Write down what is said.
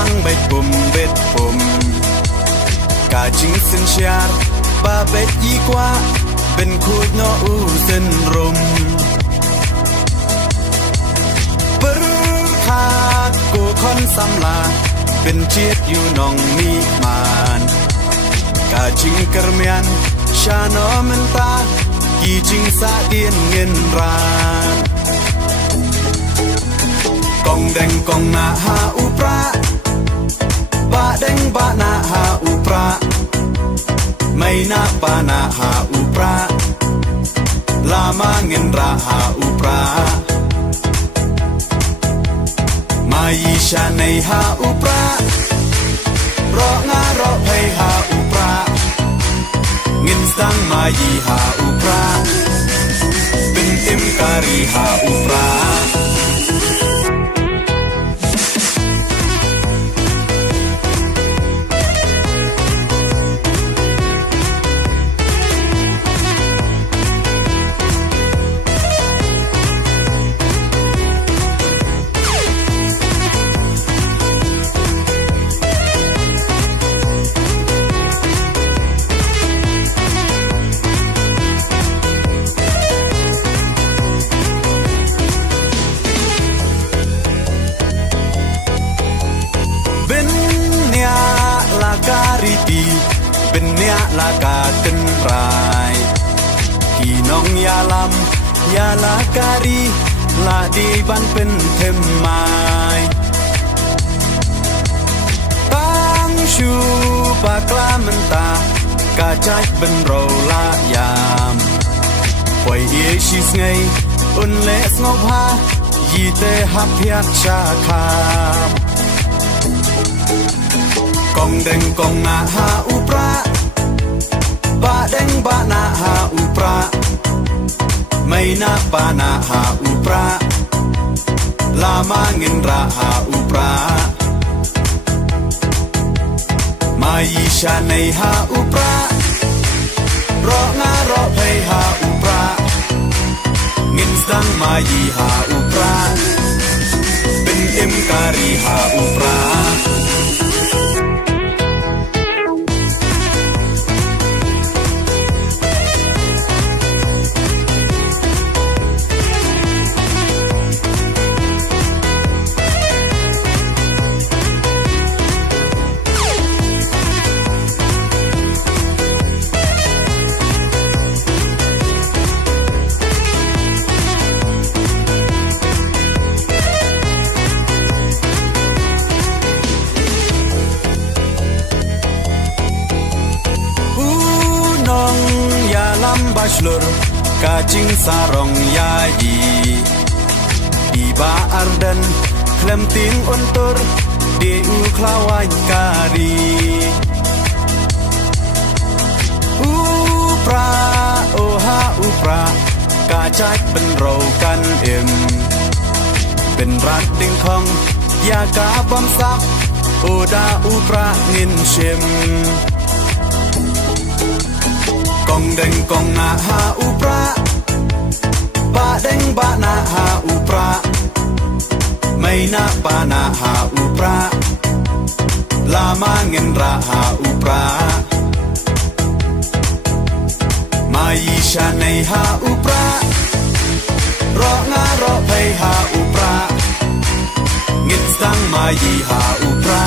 bang bet pum cả chính sinh char ba bet y qua bên khôi nó u dân rum bơ khát cô con xăm la bên chiết yêu nong mi man cả chính kermian cha nó men ta kỳ chính sa tiên nghiên ran kong deng kong na ha upra ba deng ba na ha upra mai na pa na ha upra lama ngin ra ha upra mai sha nei ha upra ro nga ro phei ha upra ngin sang mai ha upra bin tim kari ha upra benya la ka ten rai kinong ya lam ya la kari la di ban pen them mai tang shu pa kla menta ka chai ben ro la yam poi ye shi ngai un le ngop ha yi te ha phiat cha kham kong deng kong na ha upra ba deng ba na ha upra mai na pa na ha upra lama ngin ra ha upra mai sha nei ha upra ro nga ro phei ha upra ngin sang mai ha upra bin im kari ha upra bachelor kacing sarong yayi iba ardan klemting untur di uklawan kari upra oha upra kacak benro kan ben rat ding khong ya ka bom sak oda upra ngin shim kong deng kong na ha upra ba deng ba na ha upra mai na pa na ha upra lama ngin ra ha upra mai sha nei ha upra ro nga ro phei ha upra ngin sang mai ha upra